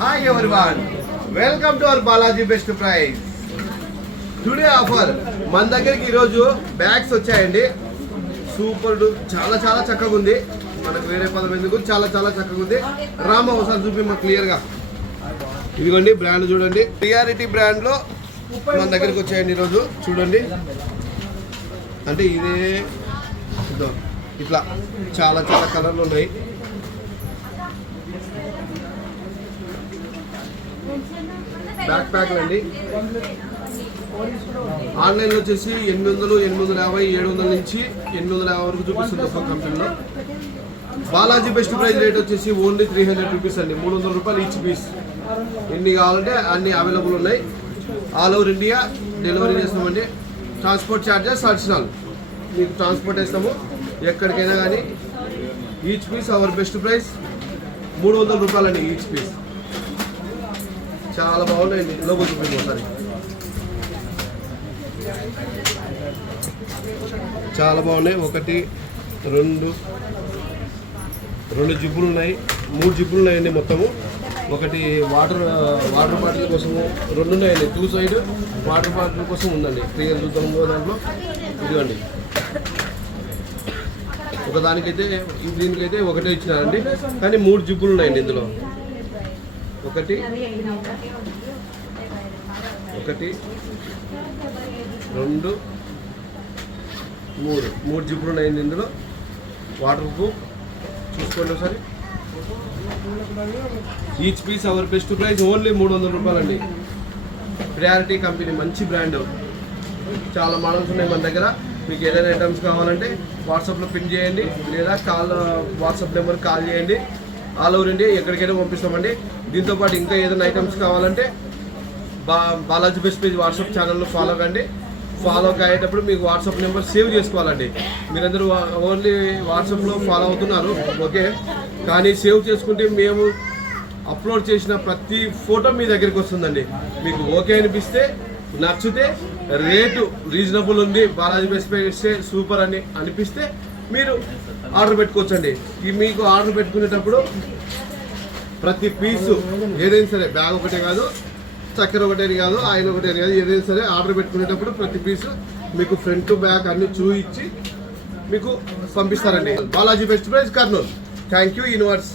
Hi everyone, welcome to our Balaji best price. Today offer మన దగ్గరికి ఈరోజు బ్యాగ్స్ వచ్చాయండి. సూపర్, చాలా చాలా చక్కగా ఉంది. మనకు వేరే పదం ఎందుకు, చాలా చాలా చక్కగా ఉంది. రామ ఒకసారి చూపి మాకు క్లియర్గా. ఇదిగోండి బ్రాండ్ చూడండి, రియాలిటీ బ్రాండ్లో మన దగ్గరికి వచ్చాయండి ఈరోజు. చూడండి, అంటే ఇదే ఇట్లా చాలా చాలా కలర్లు ఉన్నాయి. బ్యాక్ ప్యాక్లు అండి. ఆన్లైన్లో వచ్చేసి 800, 850, 700 నుంచి 850 వరకు చూపిస్తుంది ఒక కంపెనీలో. బాలాజీ బెస్ట్ ప్రైస్ రేట్ వచ్చేసి ఓన్లీ 300 రూపీస్ అండి. 300 రూపాయలు ఈచ్ పీస్. ఎన్ని కావాలంటే అన్ని అవైలబుల్ ఉన్నాయి. ఆల్ ఓవర్ ఇండియా డెలివరీ చేస్తామండి. ట్రాన్స్పోర్ట్ ఛార్జెస్ అడిషనల్, మీకు ట్రాన్స్పోర్ట్ వేస్తాము ఎక్కడికైనా కానీ. Each piece our best price 300 రూపాయలండి ఈచ్ పీస్. చాలా బాగున్నాయండి. లోగో చూపించండి ఒకసారి. చాలా బాగున్నాయి. 1, 2 జిప్పులు ఉన్నాయి, 3 జిప్పులు ఉన్నాయండి మొత్తము. ఒకటి వాటర్ బాటిల్ కోసము, 2 ఉన్నాయండి. 2 సైడ్ వాటర్ బాటిల్ కోసం ఉందండి. క్లియర్ చూద్దాం దాంట్లో. ఇదిగోండి, ఒకదానికైతే దీనికైతే ఒకటే ఇచ్చినారండి, కానీ 3 జిప్పులు ఉన్నాయండి ఇందులో. 1, 2, 3 జిప్పులు ఉన్నాయండి ఇందులో. వాటర్ ప్రూఫ్ చూసుకోండి ఒకసారి. Each piece our best price only 300 రూపాయలండి. ప్రియారిటీ కంపెనీ, మంచి బ్రాండ్. చాలా మోడల్స్ ఉన్నాయి మన దగ్గర. మీకు ఏదైనా ఐటమ్స్ కావాలంటే వాట్సాప్లో పిన్ చేయండి, లేదా వాట్సాప్ నెంబర్కి కాల్ చేయండి. ఆల్ ఓవర్ ఇండియా ఎక్కడికైనా పంపిస్తామండి. దీంతోపాటు ఇంకా ఏదైనా ఐటమ్స్ కావాలంటే బాలాజీ బెస్ట్ పేజ్ వాట్సాప్ ఛానల్లో ఫాలో కండి. ఫాలో అయ్యేటప్పుడు మీకు వాట్సాప్ నెంబర్ సేవ్ చేసుకోవాలండి. మీరందరూ ఓన్లీ వాట్సాప్లో ఫాలో అవుతున్నారు, ఓకే, కానీ సేవ్ చేసుకుంటే మేము అప్లోడ్ చేసిన ప్రతి ఫోటో మీ దగ్గరికి వస్తుందండి. మీకు ఓకే అనిపిస్తే, నచ్చితే, రేటు రీజనబుల్ ఉంది, బాలాజీ బెస్ట్ పేజ్ సూపర్ అని అనిపిస్తే మీరు ఆర్డర్ పెట్టుకోవచ్చండి. మీకు ఆర్డర్ పెట్టుకునేటప్పుడు ప్రతి పీసు ఏదైనా సరే, బ్యాగ్ ఒకటే కాదు, చక్కెర ఒకటేని కాదు, ఆయిల్ ఒకటేని కాదు, ఏదైనా సరే ఆర్డర్ పెట్టుకునేటప్పుడు ప్రతి పీసు మీకు ఫ్రంట్ టు బ్యాక్ అన్ని చూపించి మీకు పంపిస్తారండి. Balaji best price Kurnool. Thank you universe.